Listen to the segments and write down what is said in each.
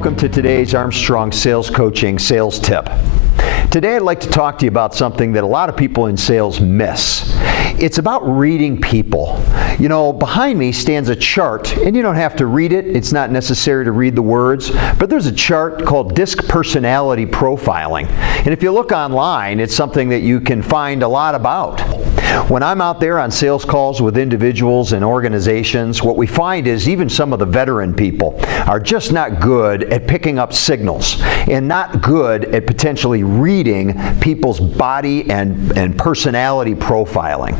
welcome to today's Armstrong Sales Coaching Sales Tip. Today I'd like to talk to you about something that a lot of people in sales miss. It's about reading people. You know, behind me stands a chart, and you don't have to read it. It's not necessary to read the words, but there's a chart called DISC personality profiling. And if you look online, it's something that you can find a lot about. When I'm out there on sales calls with individuals and organizations, what we find is even some of the veteran people are just not good at picking up signals and not good at potentially reading people's body and personality profiling.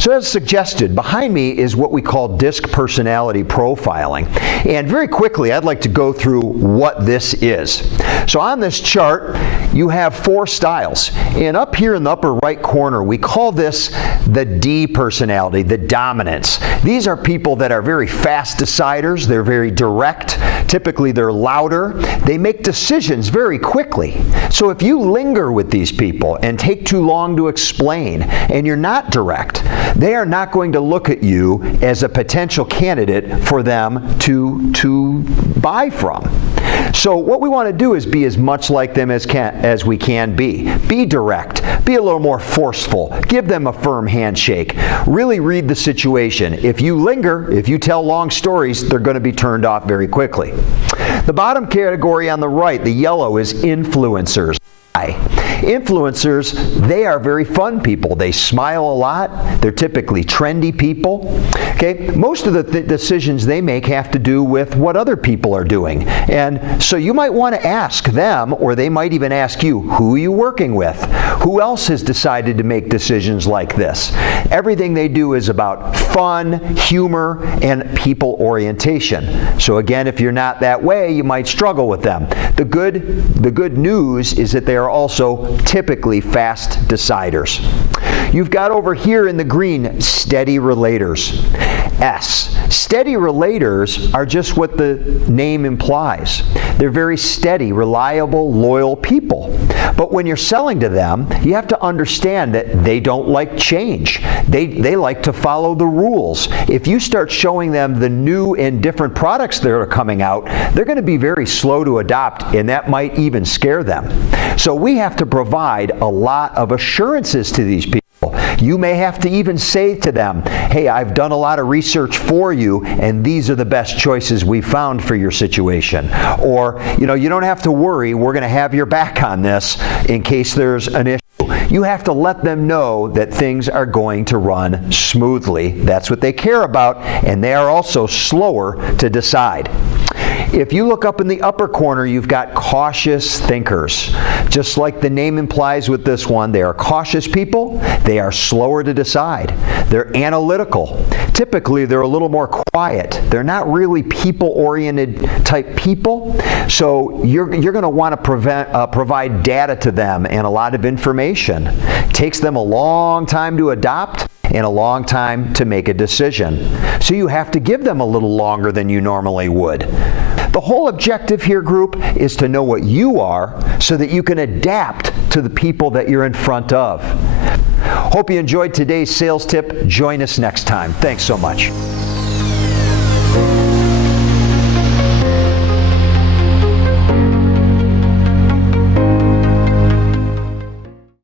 So as suggested, behind me is what we call DISC personality profiling. And very quickly, I'd like to go through what this is. So on this chart, you have 4 styles. And up here in the upper right corner, we call this the D personality, the dominance. These are people that are very fast deciders. They're very direct. Typically, they're louder. They make decisions very quickly. So if you linger with these people and take too long to explain, and you're not direct, they are not going to look at you as a potential candidate for them to buy from. So what we want to do is be as much like them as we can be. Be direct. Be a little more forceful. Give them a firm handshake. Really read the situation. If you linger, if you tell long stories, they're going to be turned off very quickly. The bottom category on the right, the yellow, is influencers. Influencers, they are very fun people. They smile a lot. They're typically trendy people. Okay, most of the decisions they make have to do with what other people are doing. And so you might want to ask them, or they might even ask you, who are you working with? Who else has decided to make decisions like this? Everything they do is about fun, humor, and people orientation. So again, if you're not that way, you might struggle with them. The good news is that they are also typically fast deciders. You've got over here in the green, steady relators. S. Steady relators are just what the name implies. They're very steady, reliable, loyal people. But when you're selling to them, you have to understand that they don't like change. They like to follow the rules. If you start showing them the new and different products that are coming out, they're going to be very slow to adopt, and that might even scare them. So we have to provide a lot of assurances to these people. You may have to even say to them, hey, I've done a lot of research for you, and these are the best choices we found for your situation. Or, you don't have to worry, we're going to have your back on this in case there's an issue. You have to let them know that things are going to run smoothly. That's what they care about, and they are also slower to decide. If you look up in the upper corner, you've got cautious thinkers. Just like the name implies with this one, they are cautious people. They are slower to decide. They're analytical. Typically, they're a little more quiet. They're not really people-oriented type people. So you're going to want to provide data to them and a lot of information. It takes them a long time to adopt and a long time to make a decision. So you have to give them a little longer than you normally would. The whole objective here, group, is to know what you are so that you can adapt to the people that you're in front of. Hope you enjoyed today's sales tip. Join us next time. Thanks so much.